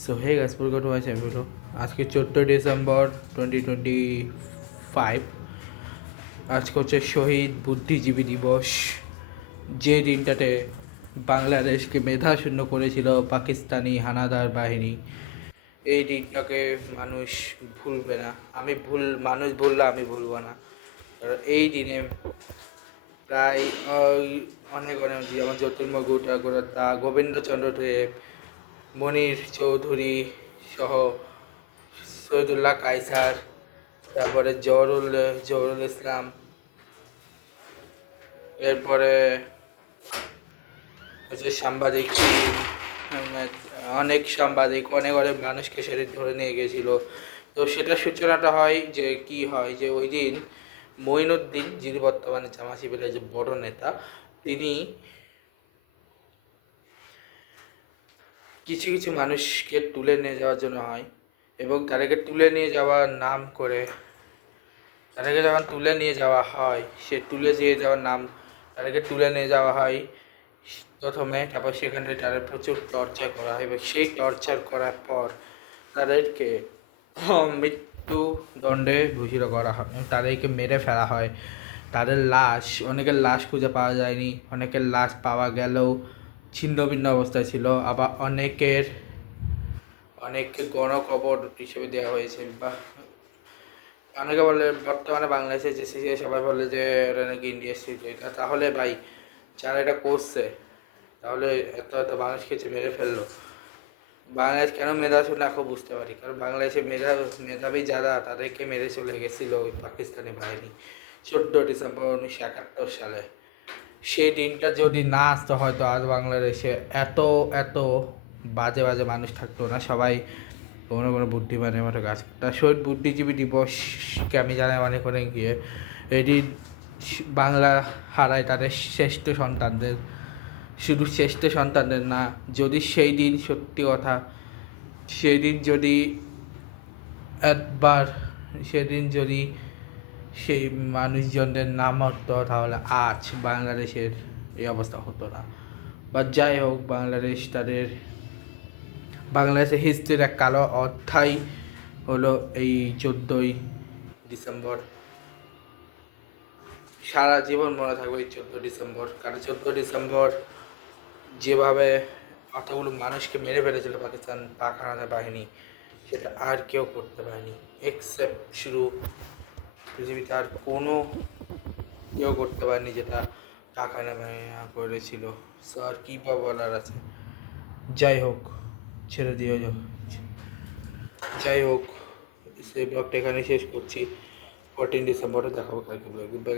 So hey guys welcome to my channel. আজকে 14 December 2025। আজকে হচ্ছে শহীদ বুদ্ধিজীবী দিবস, যে দিনটাতে বাংলাদেশকে মেধাশূন্য করেছিল পাকিস্তানি হানাদার বাহিনী। এই দিনটাকে মানুষ ভুলবে না। মানুষ ভুললে আমি ভুলব না। এই দিনে প্রায় অনেক অনেক যেমন জ্যোতির্ময় ঠাকুরতা, গোবিন্দচন্দ্র দেব, মনির চৌধুরী সহ শহীদুল্লাহ কায়সার, তারপরে জহরুল ইসলাম, এরপরে হচ্ছে সাংবাদিক, অনেক সাংবাদিক অনেক অনেক মানুষকে সেদিন ধরে নিয়ে গেছিল। তো সেটার সূচনাটা হয় যে কি হয় যে ওই দিন মঈনুদ্দিন, যিনি বর্তমানে জামা শিবিরের যে বড় নেতা, তিনি কিছু কিছু মানুষকে তুলে নিয়ে যাওয়ার জন্য হয় এবং তাদেরকে তুলে নিয়ে যাওয়ার নাম করে তাদেরকে যখন তুলে নিয়ে যাওয়া হয়, সে তুলে দিয়ে যাওয়ার নাম তাদেরকে তুলে নিয়ে যাওয়া হয় প্রথমে, তারপর সেখান থেকে তাদের প্রচুর টর্চার করা হয় এবং সেই টর্চার করার পর তাদেরকে মৃত্যুদণ্ডে ভূষিত করা হয়, তাদেরকে মেরে ফেলা হয়। তাদের লাশ, অনেকের লাশ খুঁজে পাওয়া যায়নি, অনেকের লাশ পাওয়া গেলেও ছিন্ন ভিন্ন অবস্থায় ছিল, আবার অনেককে গণকবর হিসেবে দেওয়া হয়েছে। বা অনেকে বলে বর্তমানে বাংলাদেশে যে সবাই বলে যে এটা নাকি ইন্ডিয়া স্ট্রিট, এটা তাহলে ভাই যারা এটা করছে তাহলে এত এত মানুষকে যে মেরে ফেললো, বাংলাদেশ কেন মেধাশূন্য এখন বুঝতে পারি। কারণ বাংলাদেশে মেধাবী যারা, তাদেরকে মেরে চলে গেছিলো ওই পাকিস্তানি বাহিনী 14 ডিসেম্বর 1971 সালে। সেই দিনটা যদি না আসতো হয়তো আজ বাংলাদেশে এত এত বাজে বাজে মানুষ থাকতো না। সবাই কোনো বুদ্ধিমানের মতো কাজ করতো। শহীদ বুদ্ধিজীবী দিবসকে আমি জানাই মনে করেন গিয়ে এটি বাংলা হারায় তাদের শ্রেষ্ঠ সন্তানদের, শুধু শ্রেষ্ঠ সন্তানদের না, যদি সেই দিন সত্যি কথা, সেদিন যদি একবার সেদিন যদি সেই মানুষজনদের নাম হতো তাহলে আজ বাংলাদেশের এই অবস্থা হতো না। বা যাই হোক, বাংলাদেশের হিস্ট্রির এক কালো অধ্যায় হলো এই 14 ডিসেম্বর। সারা জীবন মনে থাকবে এই 14 ডিসেম্বর। কারণ 14 ডিসেম্বর যেভাবে অতগুলো মানুষকে মেরে ফেলেছিল পাক হানাদার বাহিনী, সেটা আর কেউ করতে পারেনি এক্সেপ্ট শুধু পৃথিবীতে আর কোনো কেউ করতে পারেনি যেটা পাক হানাদার বাহিনী করেছিল। সো আর কী বা বলার আছে। যাই হোক, ছেড়ে দিয়ে যাই হোক, সেই ব্লগটা এখানে শেষ করছি। 14 ডিসেম্বরে দেখাবো কালকে ব্লগ। Good bye.